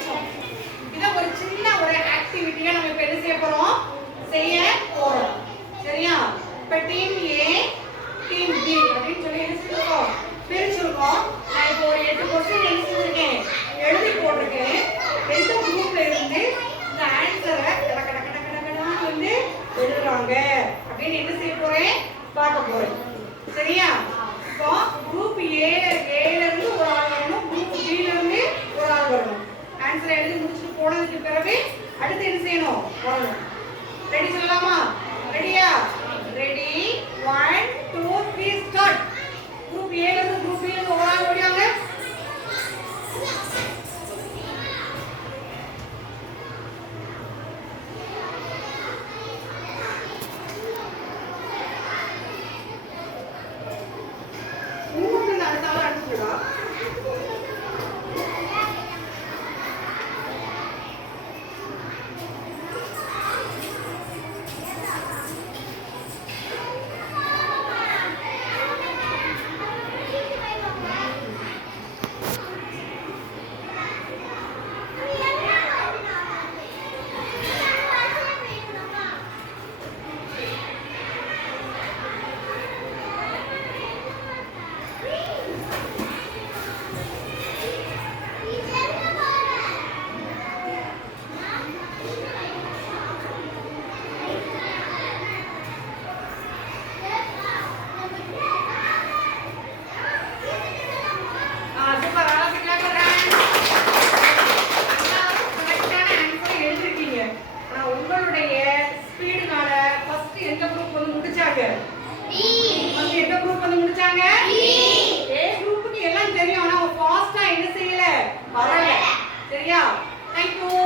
படிச்சோம். இத ஒரு சின்ன ஒரு ஆக்டிவிட்டியா நம்ம இப்ப என்ன செய்ய போறோம்? செய்ய போறோம். சரியா? இப்ப டீம் A, டீம் B அப்படினு சொல்லி என்ன செஞ்சிருக்கோம்? பிரிச்சிருக்கோம். நான் இப்போ ஒரு 8 क्वेश्चन என்ன செஞ்சிருக்கேன்? எழுதி போட்டுருக்கேன். ரெண்டு குரூப்ல இருந்து இந்த ஆன்சரை கட கட கட கடன்னு வந்து எழுதுறாங்க. அப்படினு என்ன செய்ய போறேன்? பார்க்க போறேன். சரியா? இப்போ குரூப் A ல இருந்து ஒரு ஆள் வரணும், குரூப் B ல இருந்து ஒரு ஆள் வரணும். ஆன்சர் எழுதி முடிச்சிட்டு போனதுக்கு பிறகு அடுத்து என்ன செய்யணும்? வரணும். ரெடி சொல்லலாமா? ரெடியா? Ready 1 2 3 start. குரூப் A ல இருந்து குரூப் B ல இருந்து ஒரு ஆள் ஓடியாங்க. சரியா? Thank you.